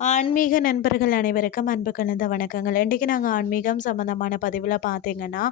ஆன்மீக நண்பர்கள் அனைவருக்கும் அன்பு கலந்த வணக்கங்கள். இன்றைக்கு நாங்கள் ஆன்மீகம் சம்மந்தமான பதிவில் பார்த்தீங்கன்னா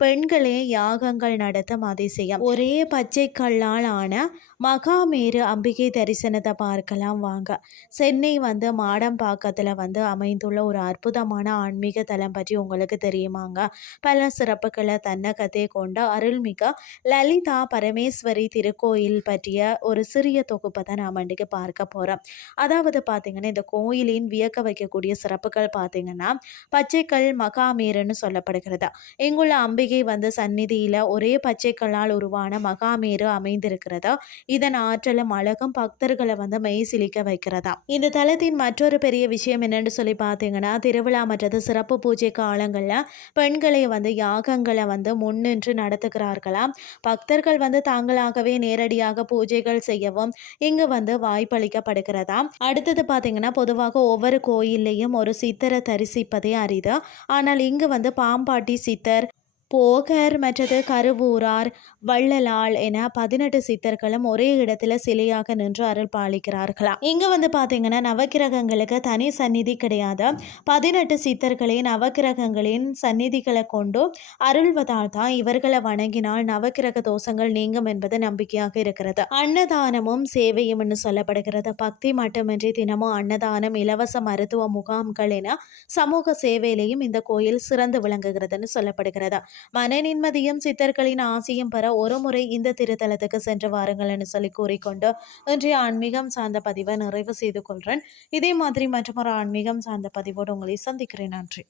பெண்களே யாகங்கள் நடத்தும் அதிசயம். ஒரே பச்சை கல்லால் ஆன மகாமேரு அம்பிகை தரிசனத்தை பார்க்கலாம் வாங்க. சென்னை வந்து மாடம்பாக்கத்தில் வந்து அமைந்துள்ள ஒரு அற்புதமான ஆன்மீக தலம் பற்றி உங்களுக்கு தெரியுமாங்க. பல சிறப்புகளை தன்னகத்தை கொண்ட அருள்மிக லலிதா பரமேஸ்வரி திருக்கோயில் பற்றிய ஒரு சிறிய தொகுப்பை தான் நாம் இன்றைக்கு பார்க்க போகிறோம் அதாவது பார்த்தீங்கன்னா இந்த கோயில் கோயிலின் வியக்க வைக்கக்கூடிய சிறப்புகள் பார்த்தீங்கன்னா பச்சைக்கல் மகாமேருன்னு சொல்லப்படுகிறது. இங்குள்ள அம்பிகை வந்து சந்நிதியில் ஒரே பச்சைக்கல்லால் உருவான மகாமேரு அமைந்திருக்கிறதா. இதன் ஆற்றலும் அழகும் பக்தர்களை வந்து மெய் சிலிக்க வைக்கிறதா. இந்த தலத்தின் மற்றொரு பெரிய விஷயம் என்னன்னு சொல்லி பார்த்தீங்கன்னா திருவிழா மற்றது சிறப்பு பூஜை காலங்களில் பெண்களை வந்து யாகங்களை வந்து முன்னின்று நடத்துகிறார்களாம் பக்தர்கள் வந்து தாங்களாகவே நேரடியாக பூஜைகள் செய்யவும் இங்கு வந்து வாய்ப்பளிக்கப்படுகிறதா. அடுத்தது பார்த்தீங்கன்னா பொதுவாக பொதுவாக ஒவ்வொரு கோயில்லையும் ஒரு சித்தரை தரிசிப்பதே அரிது ஆனால் இங்கு வந்து பாம்பாட்டி சித்தர் போகர் மற்றது கருவூரார் வள்ளலால் என பதினெட்டு சித்தர்களும் ஒரே இடத்துல சிலையாக நின்று அருள் பாலிக்கிறார்களாம் இங்க வந்து பாத்தீங்கன்னா நவக்கிரகங்களுக்கு தனி சந்நிதி கிடையாது. பதினெட்டு சித்தர்களின் நவக்கிரகங்களின் சந்நிதிகளை கொண்டு அருள்வதால் தான் இவர்களை வணங்கினால் நவக்கிரக தோஷங்கள் நீங்கும் என்பது நம்பிக்கையாக இருக்கிறது. அன்னதானமும் சேவையும் என்று சொல்லப்படுகிறது. பக்தி மட்டுமின்றி தினமும் அன்னதானம் இலவச மருத்துவ முகாம்கள் என சமூக சேவையிலையும் இந்த கோயில் சிறந்து விளங்குகிறதுன்னு சொல்லப்படுகிறது. மன நிம்மதியும் சித்தர்களின் ஆசையும் பெற ஒரு முறை இந்த திருத்தலத்துக்கு சென்று வாருங்கள் என்று சொல்லி கூறிக்கொண்டு இன்றைய ஆன்மீகம் சார்ந்த பதிவை நிறைவு செய்து கொள்கிறேன் இதே மாதிரி மற்றொரு ஆன்மீகம் சார்ந்த பதிவோடு உங்களை சந்திக்கிறேன். நன்றி.